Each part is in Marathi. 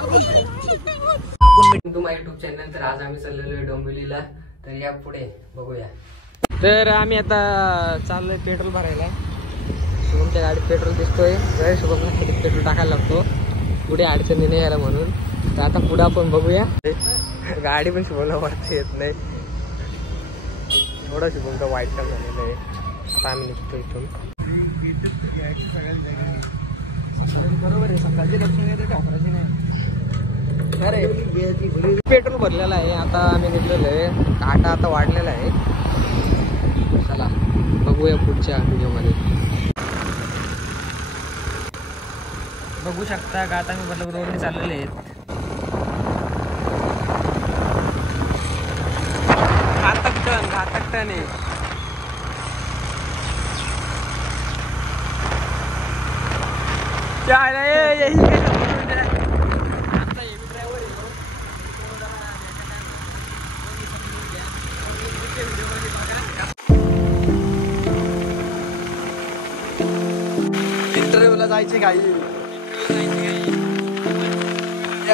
आपण तुम्हा युट्यूब चॅनल. तर आज आम्ही चाललेलो डोंबिवलीला. तर या पुढे बघूया. तर आम्ही आता चाललोय पेट्रोल भरायला. शुभमच्या गाडीत पेट्रोल दिसतोय. जर शुभमला पेट्रोल टाकायला लागतो पुढे अडचणी नाही यायला म्हणून. तर आता पुढे आपण बघूया. गाडी पण शुभमला वरती येत नाही. एवढा शुभमचा वाईट काम झालेलं आहे. आता आम्ही निघतो इथून. बरोबर आहे. सकाळची लक्ष्मी वापरायची नाही. अरे पेट्रोल भरलेलं आहे. आता आम्ही निघलेलो आहे. काटा आता वाढलेला आहे. चला बघूया पुढच्या व्हिडिओमध्ये. बघू शकता का आता मी मतलब रोडने चाललेले आहेत. घातक टन आहे. इंटरव्ह्यूला जायची घाई.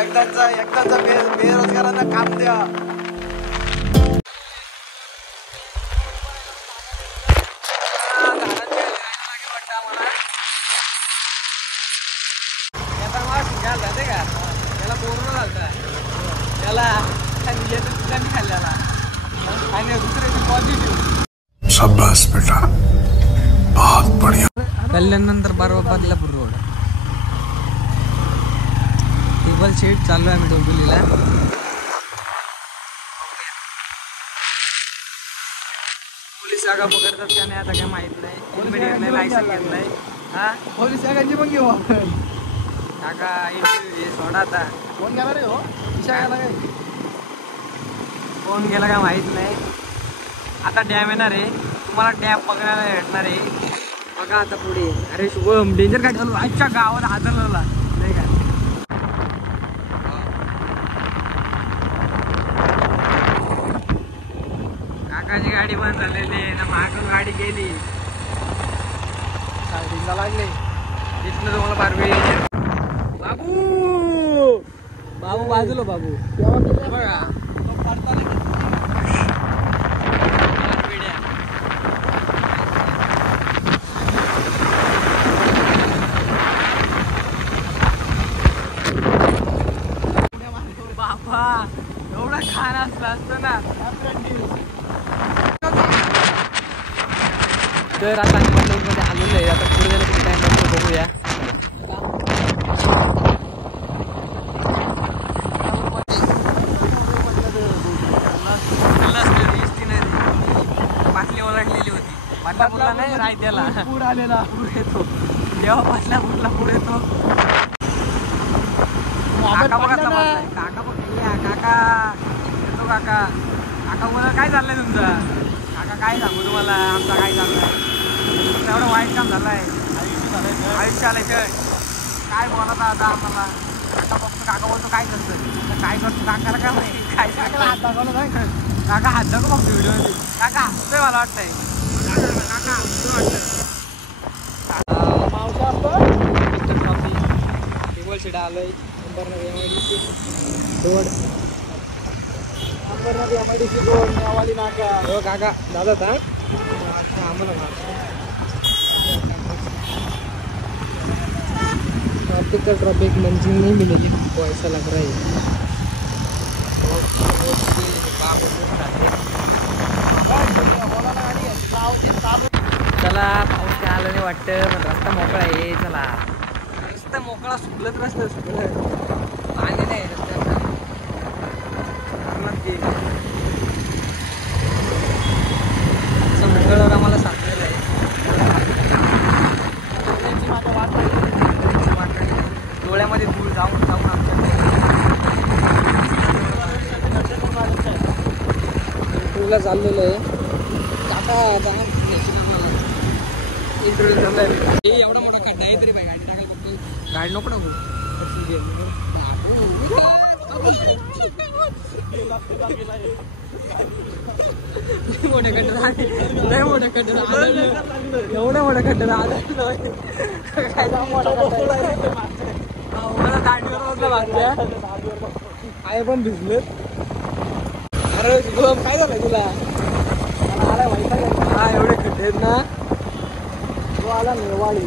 एकदाचा बेरोजगारांना काम द्या. त्याला कोरोना झालता. त्याला खाल्ल्याला आणि दुसऱ्याची पॉझिटिव्ह. शाबाश बेटा, बहुत बढ़िया. कल्याणनंतर बदलापूर रोड. टेबल शीट चालू आहे आम्ही डोंबिवलीला. पोलीस जागा पकडतात का नाही आता काय माहित नाही. लायसन घेत नाही. हा पोलीस जगाची पण घेऊ आपण. काका इंटरव्ह्यू सोडा आता. कोण गेला रे हो? काय कोण गेला काय माहित नाही. आता डॅम येणार आहे. तुम्हाला डॅम बघायला भेटणार आहे. बघा आता पुढे. अरे शुभम डेंजर काय चालू. आजच्या गावाला हादरला नाही का. काकाची गाडी बंद झालेली आहे ना. मागून गाडी गेली. साईडला लागले. दिसलं तुम्हाला फार वेळ. बाबू बाबू बाजूला बाबू. बघा बाबा एवढा खान असला असतो ना. तर आता आम्ही मध्ये आलेलो आहे. आता पुढे जायला किती टाइम लागतो बघूया. बाटली ओलांडलेली होती. बदलापूरला नाही रायत्याला पूर आलेला. पूर येतो जेव्हा बदलापूरला पूर येतो. काका बघा काका बघ. काका येतो. काका मला काय चाललंय तुमचं. काका काय सांगू तुम्हाला. आमचा काय चाललंय. एवढं वाईट काम झालंय. आयुष्य आलंय काय बोलत आता आम्हाला. काका बोलतो काय करतो. काय करतो काकाला काय माहिती. काय हात दाखवलं नाही. काका हात दाखव बघतो व्हिडिओ मध्ये. काका हसतोय मला वाटतंय. काका हसतोय वाटतं. ट्रॉफी टेबल शीट आलोय. रोड MIDC रोड नेवाली नाका. हो काका दादा था. अच्छा आम्हाला ट्रैफिक का ट्रैफिक मंजिल नहीं मिलेगी तो ऐसा लग रहा है. चला पाऊस काय आलं नाही वाटतं. पण रस्ता मोकळा आहे. चला रस्ता मोकळा. सुकलत रस्ता सुकलं. पाणी नाही रस्त्यात. मंगळवार आम्हाला सांगलेलं आहे. डोळ्यामध्ये धूळ जाऊन टूरला चाललेलं आहे. काका इंटरव्ह्यू झालाय. एवढा मोठा खड्डा आहे तरी बाई गाडी टाकायला बघतो. गाडी नको टाकू. मोठ्या खड्ड्यात लय मोठ्या खड्ड्यात एवढ्या मोठ्या खड्ड्यात आलं. दांडीवर बसला बाजल्या आहे पण भिजले. अरे शुभम काय झालं तुला? आला माहिती हा एवढे खड्डे आहेत ना. तो आला नेवाळी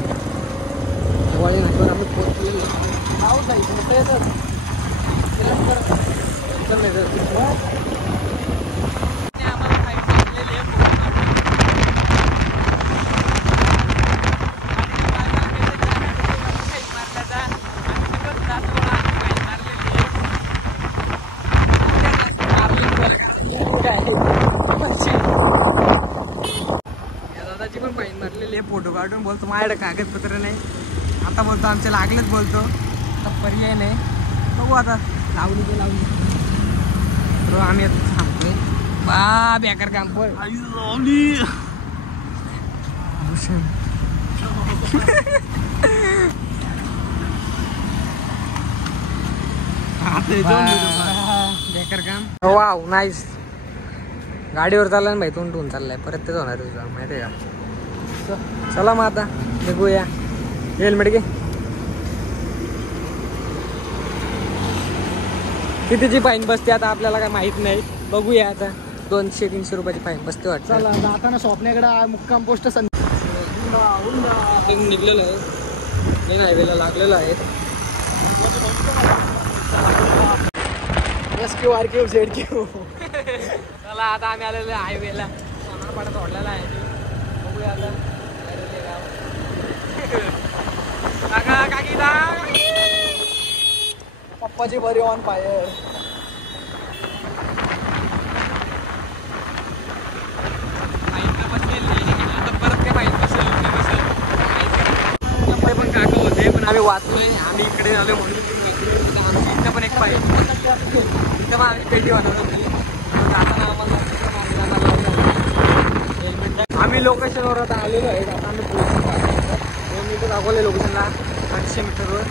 नंतर आम्ही पोहोचलेलो. पाऊस जायचं दादाची पण फाईन मारलेली आहे. फोटो काढून बोलतो माझ्याकडे कागदपत्र नाही. आता बोलतो आमच्या लागलेच बोलतो. आता पर्याय नाही. बघू आता लावली ते लावली. तर आम्ही आता थांबतोय. बा बेकार काम पण लावली. बेकार काम. Wow nice. गाडीवर चालला ना भाई. तोंडून चाललाय परत तेच होणार तुझा माहिती आहे का. चला मग आता निघूया. हेल्मेट घे. कितीची फाईन बसते आता आपल्याला काय माहित नाही. बघूया आता 200-300 रुपयाची फाईन बसते वाटतं. चला जाताना स्वप्नाकडे मुक्काम पोस्ट निघलेलं आहे. मेन हायवेला लागलेलं आहे. SQ ZQ. चला आता आम्ही आलेलो आहे हायवेला. सोनारपाडा सोडलेला आहे. बघूया आता काका काकी दा पप्पाची बरी ऑन फायर. पण काका होते पण आम्ही वाचलोय. आम्ही इकडे आलो म्हणून आमची इथं पण एक पाहिजे. इथं पण आम्ही पेटी वाजवली. आम्ही लोकेशनवर आता आलेलो आहे. आता आम्ही 2 मीटर दाखवले लोकेशनला 800 मीटरवर.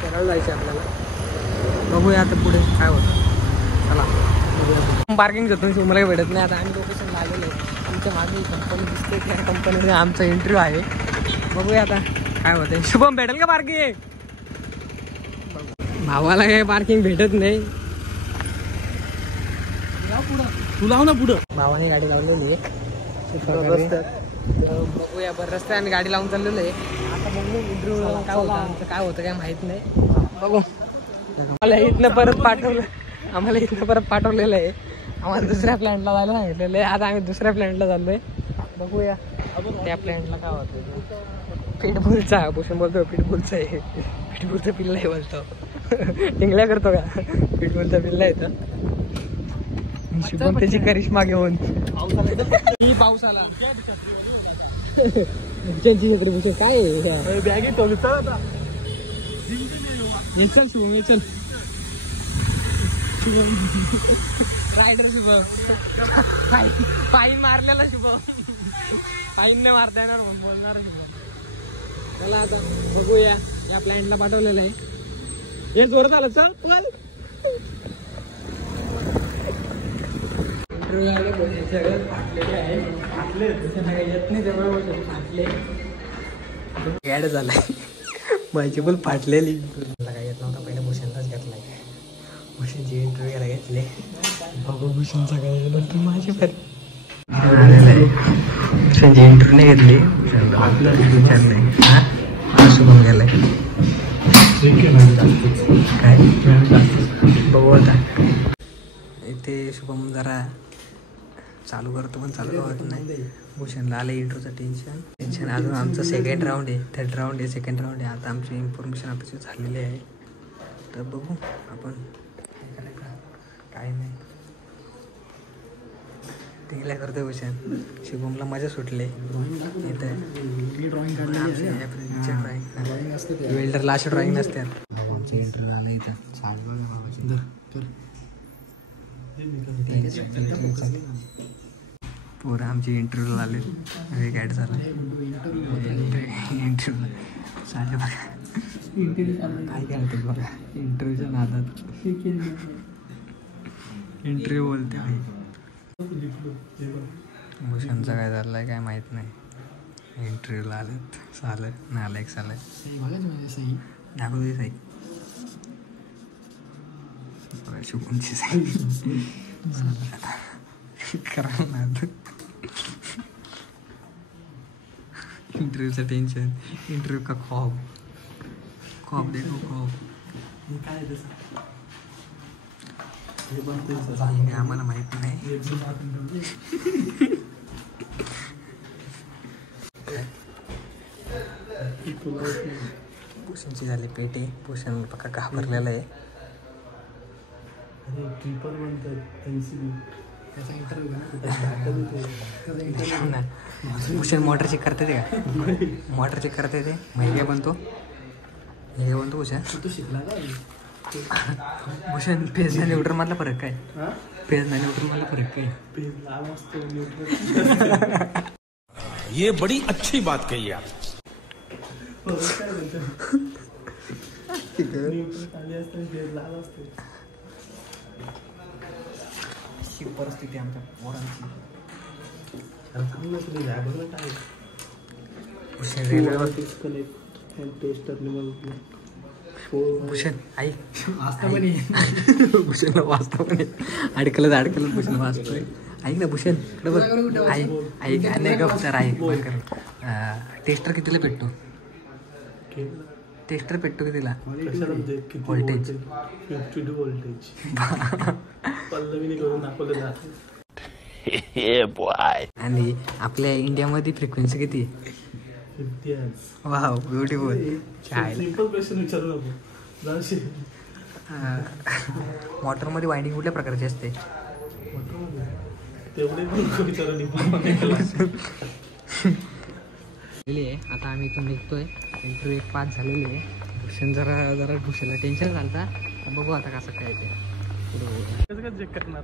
सरळ जायचं आपल्याला. बघूया आता पुढे काय होतं. चला बघूया. पार्किंग घेतो तुम्हाला भेटत नाही. आता आम्ही लोकेशनला आलेलो आहे. आमच्या मागे कंपनी दिसते. त्या कंपनीने आमचा इंटरव्ह्यू आहे. बघूया आता काय होतंय. शुभम भेटेल का पार्किंग? भावाला काय पार्किंग भेटत नाही. तू लाव ना पुढं. भावाने गाडी लावलेली आहे. बघूया बरं रस्त्यात आम्ही गाडी लावून चाललेलो आहे. आता बघू इंटरव्ह्यू काय होतं आमचं काय होतं काय माहित नाही. बघू. आम्हाला इथनं परत पाठवलेलं आहे. आम्हाला दुसऱ्या प्लॅनला जायला सांगितलेलं आहे. आता आम्ही दुसऱ्या प्लॅनला चाललोय. बघूया त्या प्लॅनला काय होतं. पिटबुलचा भूषण बोलतो. पिटबुलचा आहे. पिटबुलचा पिल्ला आहे बोलतो. इंगल्या करतो का. पिटबुलचा पिल्ला येतं. शुभम त्याची करिश्मा घेऊन पाऊस आला. छत्री काय चल शुभम चल. रायडर शुभम फाईन मारलेला. शुभम फाईन नाही मारता येणार म्हणून बोलणार शुभम. चला आता बघूया. या प्लॅन्टला पाठवलेलं आहे. हे जोरात आलं. चल पण ऍड झालाय. माझी पण फाटलेली. काय येत नव्हता पहिले. भूषणलाच घेतलाय. भूषणची इंटरव्ह्यू घ्यायला घेतले. बघू भूषणचा काय नंतर माझी पण भूषणची इंटरव्ह्यू नाही घेतली. विचार नाही हा शुभम गेलाय. काय बघू आता. इथे शुभम जरा चालू करतो पण चालू होत नाही. भूषणला आलं इंट्रोचं टेन्शन. अजून आमचं 2nd राऊंड आहे. 3rd राऊंड आहे. 2nd राऊंड आहे. आता आमची इन्फॉर्मेशन आता झालेली आहे. तर बघू आपण काय नाही. तिला करतोय भूषण. शुभमला मजा सुटले. वेल्डरला अशा ड्रॉइंग नसतात. आमचं इंटरव्ह्यू आला इथं. पोरं आमची इंटरव्ह्यूला आले. एक ॲड झाला इंटरव्ह्यू चालले बघा. काय करतो बघा इंटरव्ह्यूच्या नादात. इंटरव्ह्यू बोलते भाई. भूषणचं काय झालं आहे काय माहीत नाही. इंटरव्ह्यूला आलेत चालेल नालायक चालेल सही बघायची म्हणजे सही दाखवू दे साई बघायची कोणची साई करा ना इंटरव्ह्यूचं टेन्शन इंटरव्ह्यू का खौफ देखो खौफ काय तसं आम्हाला माहित नाही पोषणची झाली पेटे पोषण पक्का घाबरलेलं आहे ट्रिपल म्हणतात NCB त्याचा इंटरव्ह्यू भूषण मोटर चेक करते ते का मोटर चेक करते ते महिला बनतो हे बनतो भूषण तू शिकला का भूषण पेज आणि न्यूट्रल मधला फरक काय पेज आणि न्यूट्रल मधला फरक काय पेज लाल असतो ये बड़ी अच्छी बात कही आप परिस्थिती आमच्या पोरांची भूषण आई भूषणला वाचता पण अडकलं भूषण वाचतोय ऐक ना भूषण इकडे बघ ऐक नाही गप तर ऐक टेस्टर कितीला भेटतो टेस्टर भेटतो कितीला व्होल्टेज आणि आपल्या इंडियामध्ये फ्रिक्वेन्सी किती वाव ब्युटिफुल मोटरमध्ये वाइंडिंग कुठल्या प्रकारची असते आता आम्ही इथून निघतोय इंटरव्ह्यू एक पास झालेली आहे भूषण जरा भूषणला टेन्शन झालं बघू आता कसं काय ते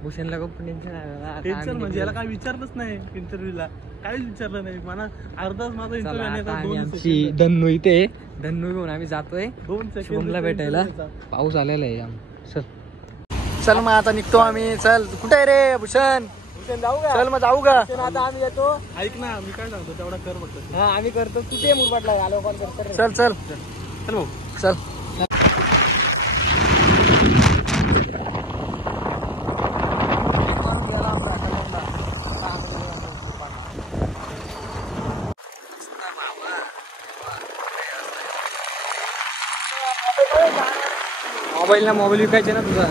भूषणला खूप टेन्शन म्हणजे याला काय विचारलंच नाही इंटरव्ह्यूला काहीच विचारलं नाही मला अर्धाच माझा इंटरव्ह्यू आमची धन्नू इथे धन्नू घेऊन आम्ही जातोय शुभमला भेटायला पाऊस आलेला आहे चल चल मग आता निघतो आम्ही चल कुठे आहे रे भूषण जाऊ का चल मग जाऊ का आता आम्ही येतो ऐक ना मी काय सांगतो तेवढा कर फक्त हा आम्ही करतो कुठे मुरबाडला आलो कॉल करतो चल चल चल भाऊ चल मोबाईल विकायचे ना तुझा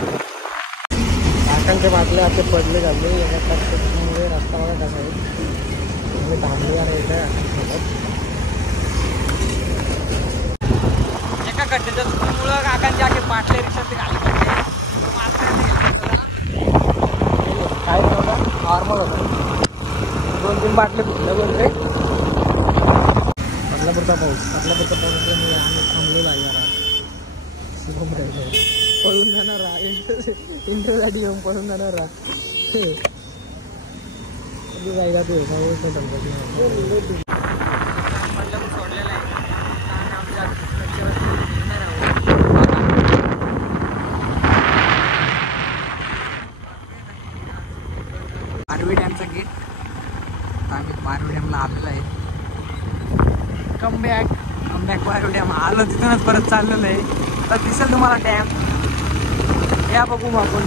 काकांच्या बाटल्या असे पडले घालले त्यामुळे रस्ता बघा कसा आहे थांबले आणि एका खड्ड्याच्या चुकीमुळं काकांचे आखे बाटले रिक्षात घालले काय नव्हतं नॉर्मल होतं 2-3 बाटले फुटले बोलते बदलापूरचा पाऊस असल्यामुळे आम्ही थांबलेला आहे पळून जाणार इंटरव्ह्यू येऊन पळून जाणार जायला तू पारवी डॅमचा गेट आम्ही पारवी डॅमला आलेलो आहे कमबॅक पारवी डॅम आलो तिथूनच परत चाललेलं आहे आता दिसेल तुम्हाला डॅम या बघू मग आपण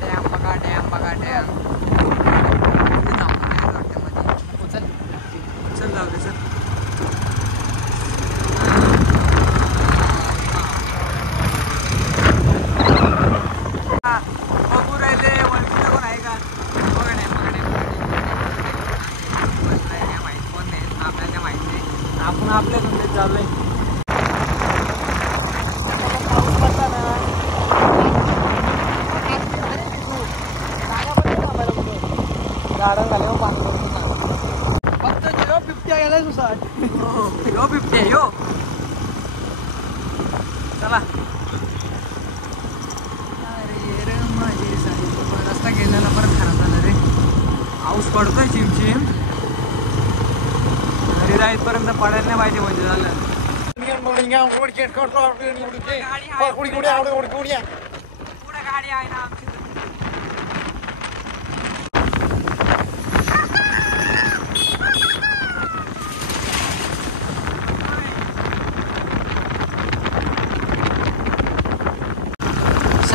डॅम बघा चल जाऊ दे चल बघू राहिले वरती कोण आहे का बघा डॅम माहिती कोण नाही आपल्याला माहिती नाही आपण आपल्या धंद्यात चाललोय गाडा झाल्यावर पाणी फक्त 050 गेलाय तुझा यो 50 यो चला अरे माझे रस्ता गेलेला परत खराब झाला रे पाऊस पडतोय चिमचिम घरी जाईपर्यंत पडायला नाही पाहिजे म्हणजे झालं पुढे गाडी आहे ना आमची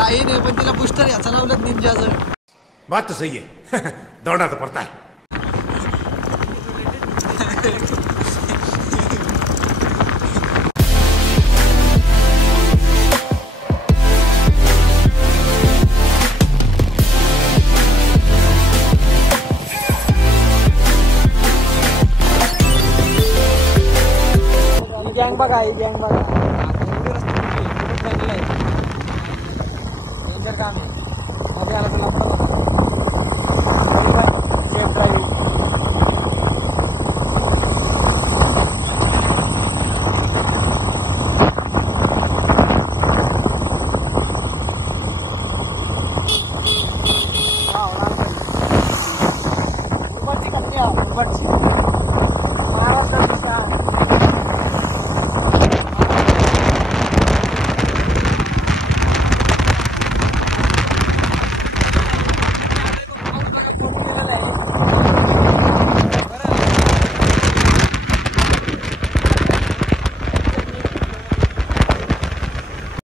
काही नाही पण तिला बुस्टर याचा लावलं निंजाचं. बात तो सही है दौड़ना तो पड़ता है. गँग बघा ही गँग बघा.